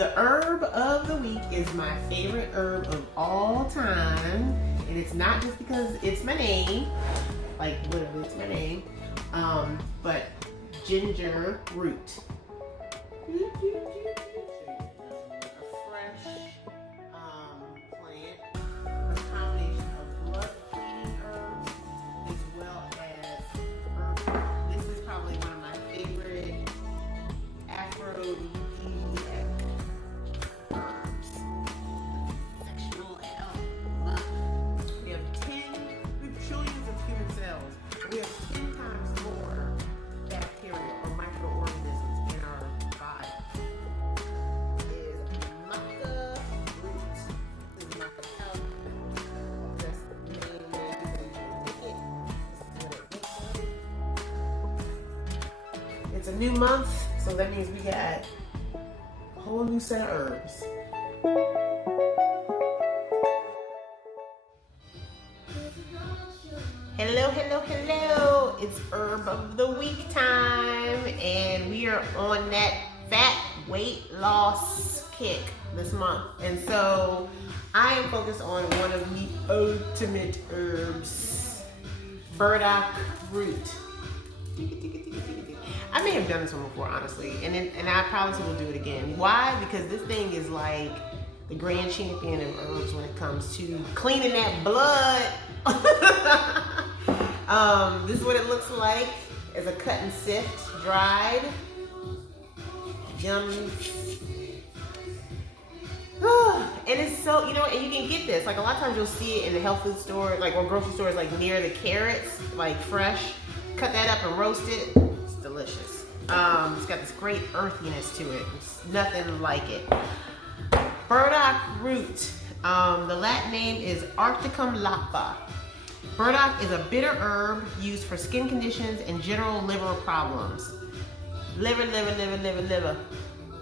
The herb of the week is my favorite herb of all time. And it's not just because it's my name, like literally it's my name, but ginger root. A fresh plant, a combination of blood cleaning herbs as well as herbs. This is probably one of my favorite aphrodisiac herbs. Sexual love. We have trillions of human cells. We have 10 times more bacteria or microorganisms in our body. Is maca root. This is maca powder. That's the main way it's a new month, so that means we got a whole new set of herbs. Hello, hello, hello. It's herb of the week time, and we are on that fat weight loss kick this month. And so I am focused on one of the ultimate herbs, burdock root. I may have done this one before, honestly, and I promise will do it again. Why? Because this thing is like the grand champion of herbs when it comes to cleaning that blood. This is what it looks like as a cut and sift, dried. Yum. And it's so, and you can get this. Like a lot of times you'll see it in the health food store, like or grocery stores, like near the carrots, like fresh. Cut that up and roast it. It's delicious. It's got this great earthiness to it. It's nothing like it. Burdock root. The Latin name is Arcticum lapa. Burdock is a bitter herb used for skin conditions and general liver problems. Liver.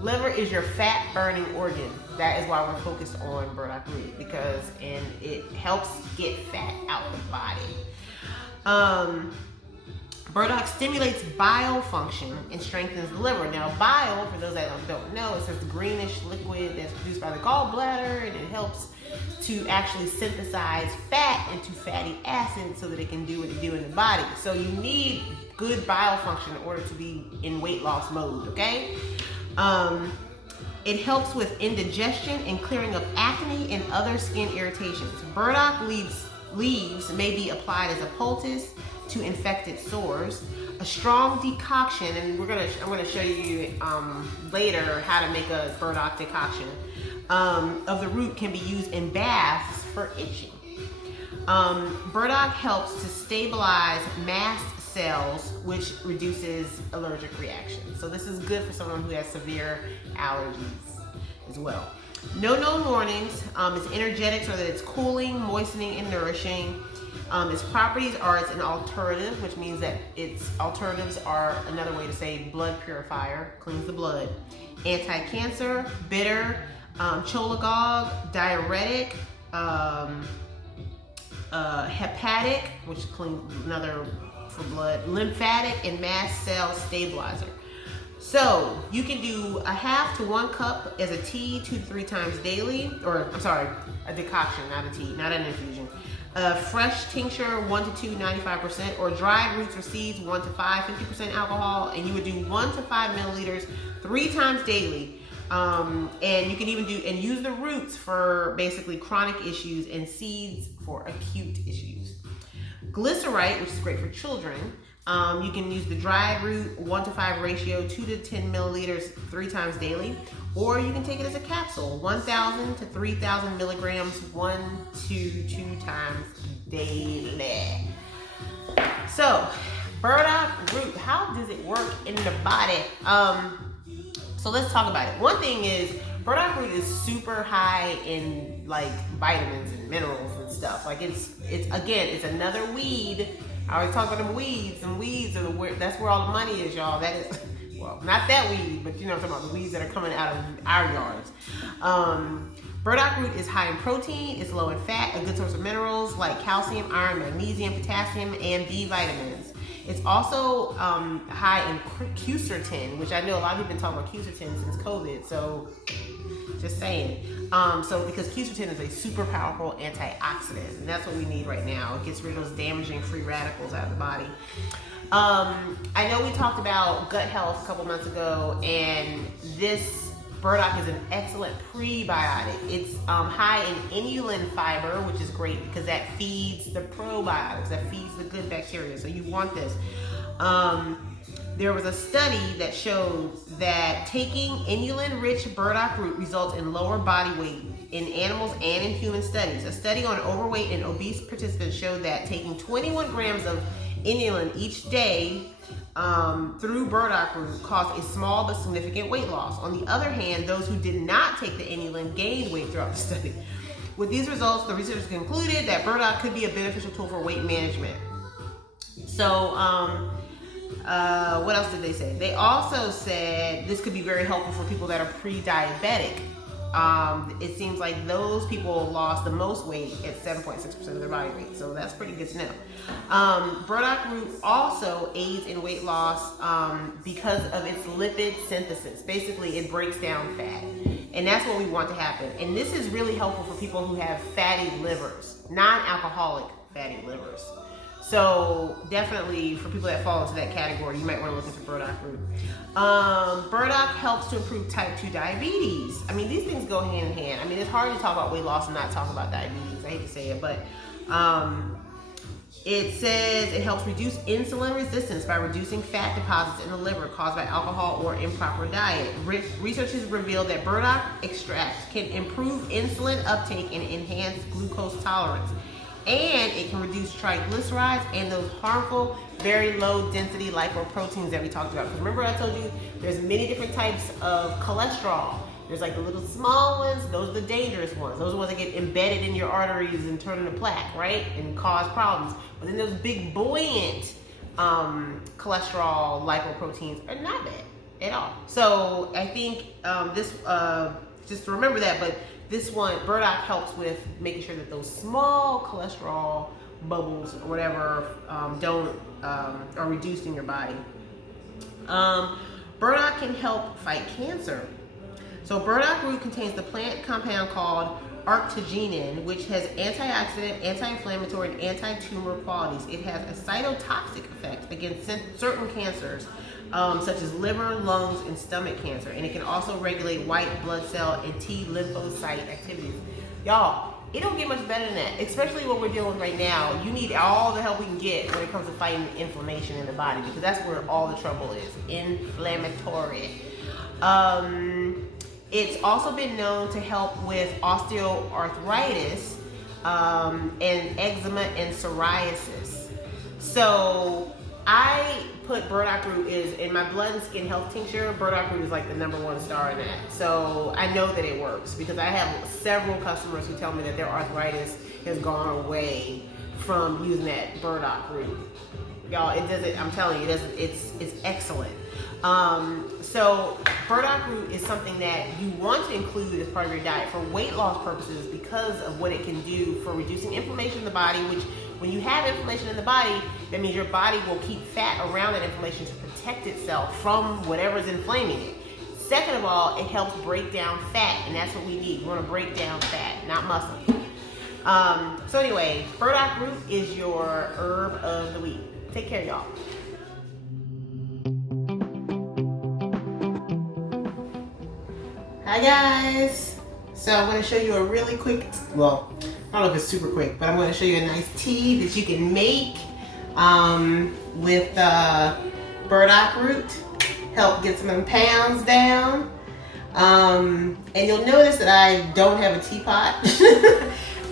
Liver is your fat burning organ. That is why we're focused on burdock root, because it helps get fat out of the body. Burdock stimulates bile function and strengthens the liver. Now, bile, for those that don't know, it's this greenish liquid that's produced by the gallbladder, and it helps to actually synthesize fat into fatty acids so that it can do what it do in the body. So you need good bile function in order to be in weight loss mode, okay? It helps with indigestion and clearing up acne and other skin irritations. Burdock leaves may be applied as a poultice to infected sores. A strong decoction, and I'm gonna show you later how to make a burdock decoction, of the root can be used in baths for itching. Burdock helps to stabilize mast cells, which reduces allergic reactions. So this is good for someone who has severe allergies as well. No known warnings. It's energetic so that it's cooling, moistening, and nourishing. Its properties are it's an alternative, which means that its alternatives are another way to say blood purifier, cleans the blood, anti-cancer, bitter, cholagogue, diuretic, hepatic, which cleans another for blood, lymphatic, and mast cell stabilizer. So you can do a half to 1 cup as a tea 2 to 3 times daily, or I'm sorry, a decoction, not a tea, not an infusion. Fresh tincture 1 to 2, 95%, or dried roots or seeds 1 to 5, 50% alcohol, and you would do 1 to 5 milliliters 3 times daily. And you can even use the roots for basically chronic issues and seeds for acute issues. Glycerite, which is great for children. You can use the dried root 1 to 5 ratio, 2 to 10 milliliters 3 times daily, or you can take it as a capsule, 1,000 to 3,000 milligrams 1 to 2 times daily. So, burdock root, how does it work in the body? So let's talk about it. One thing is, burdock root is super high in like vitamins and minerals and stuff. Like it's another weed. I always talk about them weeds. And weeds are that's where all the money is, y'all. That is, well, not that weed, but you know what I'm talking about, the weeds that are coming out of our yards. Burdock root is high in protein, it's low in fat, a good source of minerals like calcium, iron, magnesium, potassium, and B vitamins. It's also high in quercetin, which I know a lot of people have been talking about quercetin since COVID. So Just saying. So because quercetin is a super powerful antioxidant, and that's what we need right now. It gets rid of those damaging free radicals out of the body. I know we talked about gut health a couple months ago, and this Burdock is an excellent prebiotic. It's high in inulin fiber, which is great because that feeds the probiotics, that feeds the good bacteria. So you want this. There was a study that showed that taking inulin-rich burdock root results in lower body weight in animals and in human studies. A study on overweight and obese participants showed that taking 21 grams of inulin each day through burdock root caused a small but significant weight loss. On the other hand, those who did not take the inulin gained weight throughout the study. With these results, the researchers concluded that burdock could be a beneficial tool for weight management. So, what else did they say? They also said this could be very helpful for people that are pre-diabetic. It seems like those people lost the most weight at 7.6% of their body weight, so that's pretty good to know. Burdock root also aids in weight loss because of its lipid synthesis. Basically, it breaks down fat, and that's what we want to happen. And this is really helpful for people who have fatty livers, non-alcoholic fatty livers. So definitely for people that fall into that category, you might want to look into burdock root. Burdock helps to improve type 2 diabetes. I mean, these things go hand in hand. I mean, it's hard to talk about weight loss and not talk about diabetes. I hate to say it, but it says it helps reduce insulin resistance by reducing fat deposits in the liver caused by alcohol or improper diet. Research has revealed that burdock extract can improve insulin uptake and enhance glucose tolerance. And it can reduce triglycerides and those harmful, very low density lipoproteins that we talked about. Because remember I told you there's many different types of cholesterol. There's like the little small ones, those are the dangerous ones. Those are the ones that get embedded in your arteries and turn into plaque, right? And cause problems. But then those big buoyant cholesterol lipoproteins are not bad at all. So I think just to remember that, but this one, burdock helps with making sure that those small cholesterol bubbles or whatever are reduced in your body. Burdock can help fight cancer. So burdock root contains the plant compound called arctogenin, which has antioxidant, anti-inflammatory, and anti-tumor qualities. It has a cytotoxic effect against certain cancers, such as liver, lungs, and stomach cancer. And it can also regulate white blood cell and T lymphocyte activities. Y'all, it don't get much better than that, especially what we're dealing with right now. You need all the help we can get when it comes to fighting inflammation in the body, because that's where all the trouble is, inflammatory. It's also been known to help with osteoarthritis and eczema and psoriasis. So I put burdock root in my blood and skin health tincture. Burdock root is like the #1 star in that. So I know that it works because I have several customers who tell me that their arthritis has gone away from using that burdock root. Y'all, it doesn't, I'm telling you, it's excellent. So burdock root is something that you want to include as part of your diet for weight loss purposes because of what it can do for reducing inflammation in the body, which when you have inflammation in the body, that means your body will keep fat around that inflammation to protect itself from whatever's inflaming it. Second of all, it helps break down fat, and that's what we need. We want to break down fat, not muscle. So anyway, burdock root is your herb of the week. Take care, y'all. Hi guys. So I'm going to show you a really quick, well, I don't know if it's super quick, but I'm going to show you a nice tea that you can make with burdock root. Help get some of them pounds down. And you'll notice that I don't have a teapot.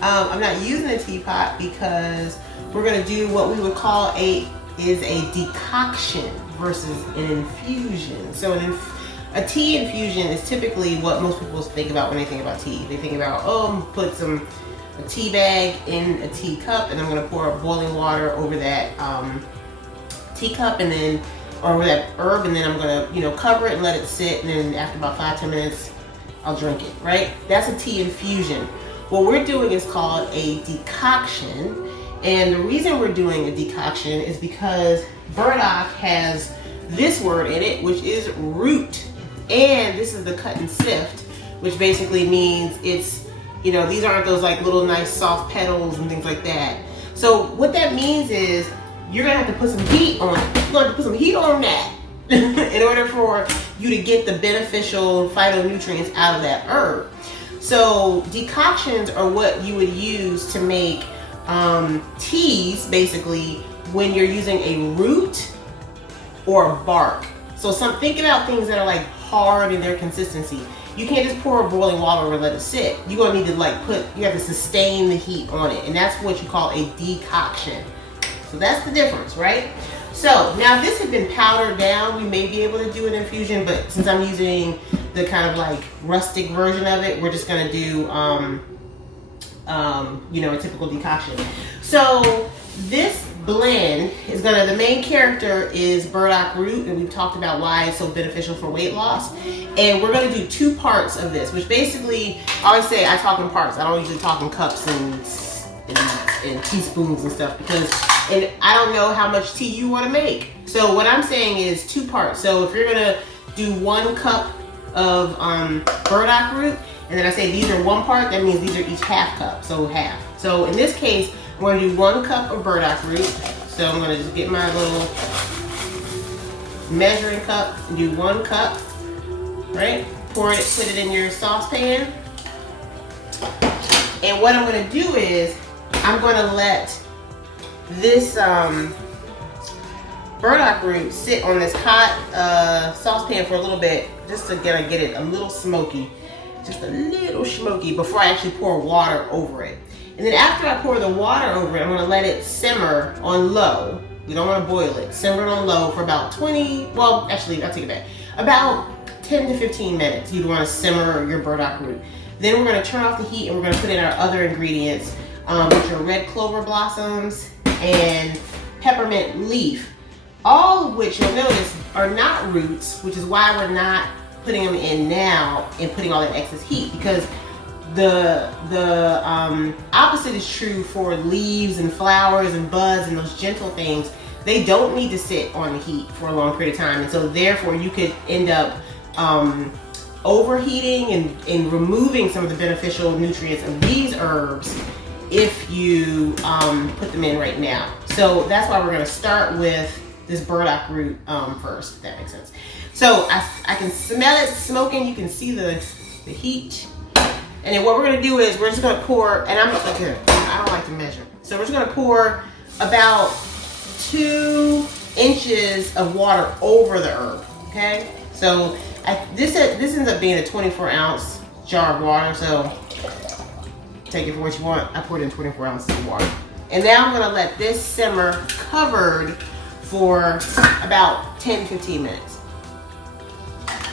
I'm not using a teapot because we're going to do what we would call a decoction versus an infusion. So a tea infusion is typically what most people think about when they think about tea. They think about, oh, put a tea bag in a teacup, and I'm going to pour boiling water over that teacup, and then over that herb, and then I'm going to cover it and let it sit, and then after about 5-10 minutes, I'll drink it. Right? That's a tea infusion. What we're doing is called a decoction, and the reason we're doing a decoction is because burdock has this word in it, which is root. And this is the cut and sift, which basically means it's, you know, these aren't those like little nice soft petals and things like that. So what that means is you're gonna have to put some heat on it. You're gonna have to put some heat on that in order for you to get the beneficial phytonutrients out of that herb. So decoctions are what you would use to make teas, basically, when you're using a root or a bark. So think about things that are like hard in their consistency. You can't just pour boiling water over and let it sit. You're gonna need to like you have to sustain the heat on it, and that's what you call a decoction. So that's the difference, right? So now if this had been powdered down, we may be able to do an infusion, but since I'm using the kind of like rustic version of it, we're just gonna do, you know, a typical decoction. So this blend is the main character is burdock root, and we've talked about why it's so beneficial for weight loss. And we're gonna do 2 parts of this, which basically, I always say I talk in parts. I don't usually talk in cups and teaspoons and stuff, and I don't know how much tea you want to make. So what I'm saying is 2 parts. So if you're gonna do 1 cup of burdock root, and then I say these are 1 part, that means these are each half cup, so half. So in this case, we're gonna do 1 cup of burdock root. So I'm gonna just get my little measuring cup and do 1 cup, right? Put it in your saucepan. And what I'm gonna do is, I'm gonna let this burdock root sit on this hot saucepan for a little bit, just to get it a little smoky, just a little smoky, before I actually pour water over it. And then after I pour the water over it, I'm gonna let it simmer on low. You don't wanna boil it. Simmer it on low for about 20, well, actually, I'll take it back. About 10 to 15 minutes, you'd wanna simmer your burdock root. Then we're gonna turn off the heat and we're gonna put in our other ingredients, which are red clover blossoms and peppermint leaf. All of which you'll notice are not roots, which is why we're not putting them in now and putting all that excess heat, because the opposite is true for leaves and flowers and buds and those gentle things. They don't need to sit on the heat for a long period of time, and so therefore you could end up overheating and removing some of the beneficial nutrients of these herbs if you put them in right now. So that's why we're going to start with this burdock root first, if that makes sense. So I can smell it smoking. You can see the heat. And then what we're gonna do is we're just gonna pour, and I don't like to measure. So we're just gonna pour about 2 inches of water over the herb, okay? So this ends up being a 24-ounce jar of water, so take it for what you want. I poured in 24 ounces of water. And now I'm gonna let this simmer covered for about 10-15 minutes.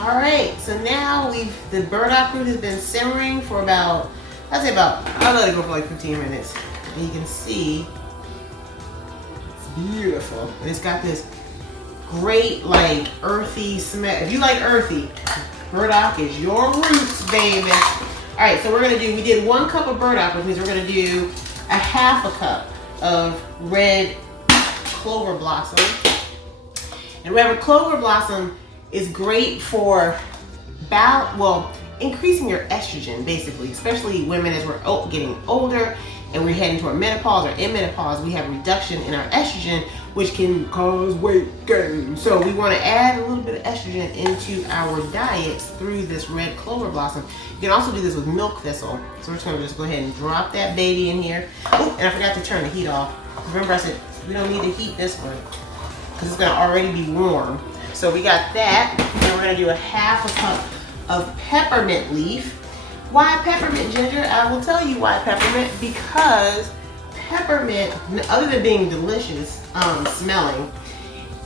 All right, so now the burdock root has been simmering for about, I'll let it go for like 15 minutes. And you can see, it's beautiful. And it's got this great like earthy smell. If you like earthy, burdock is your roots, baby. All right, so we did 1 cup of burdock, which means we're gonna do a half a cup of red clover blossom. And red clover blossom is great for increasing your estrogen, basically, especially women as we're getting older and we're heading toward menopause, or in menopause, we have reduction in our estrogen, which can cause weight gain. So we want to add a little bit of estrogen into our diets through this red clover blossom. You can also do this with milk thistle. So we're just going to go ahead and drop that baby in here. Oh, and I forgot to turn the heat off. Remember I said we don't need to heat this one because it's going to already be warm. So we got that, and we're gonna do a half a cup of peppermint leaf. Why peppermint, Ginger? I will tell you why peppermint, because peppermint, other than being delicious smelling,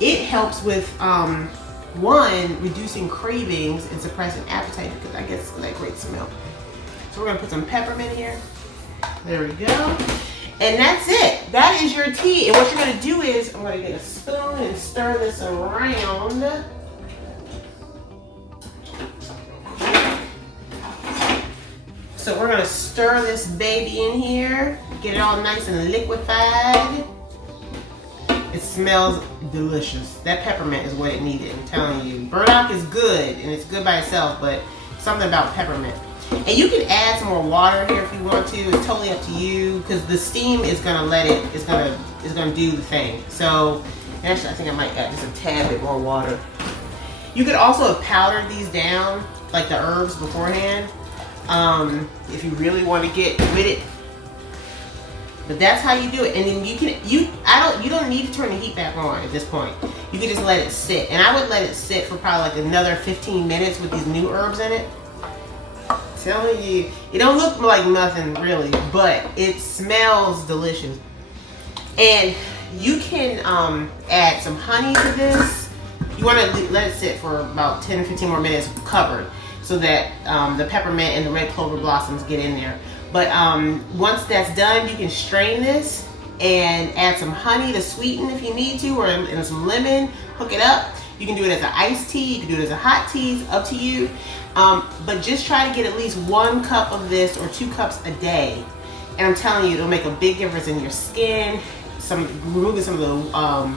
it helps with, 1, reducing cravings and suppressing appetite, because I guess it's got that great smell. So we're gonna put some peppermint here. There we go. And that's it. That is your tea. And what you're gonna do is, I'm gonna get a spoon and stir this around. So we're gonna stir this baby in here, get it all nice and liquefied. It smells delicious. That peppermint is what it needed, I'm telling you. Burdock is good, and it's good by itself, but something about peppermint. And you can add some more water here if you want to. It's totally up to you because the steam is gonna it's gonna do the thing. So actually I think I might add just a tad bit more water. You could also have powdered these down, like the herbs beforehand, if you really want to get with it. But that's how you do it. And then you don't need to turn the heat back on at this point. You can just let it sit. And I would let it sit for probably like another 15 minutes with these new herbs in it. I'm telling you, it don't look like nothing really, but it smells delicious. And you can add some honey to this. You want to let it sit for about 10 or 15 more minutes covered so that the peppermint and the red clover blossoms get in there. But once that's done, you can strain this and add some honey to sweeten if you need to, or some lemon, hook it up. You can do it as an iced tea, you can do it as a hot tea, it's up to you. But just try to get at least 1 cup of this or 2 cups a day. And I'm telling you, it'll make a big difference in your skin. Removing some of the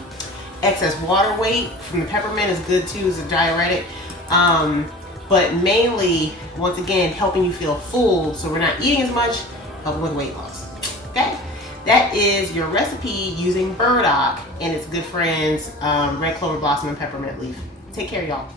excess water weight from the peppermint is good too, as a diuretic. But mainly, once again, helping you feel full so we're not eating as much, helping with weight loss. Okay? That is your recipe using burdock and its good friends, red clover blossom and peppermint leaf. Take care, y'all.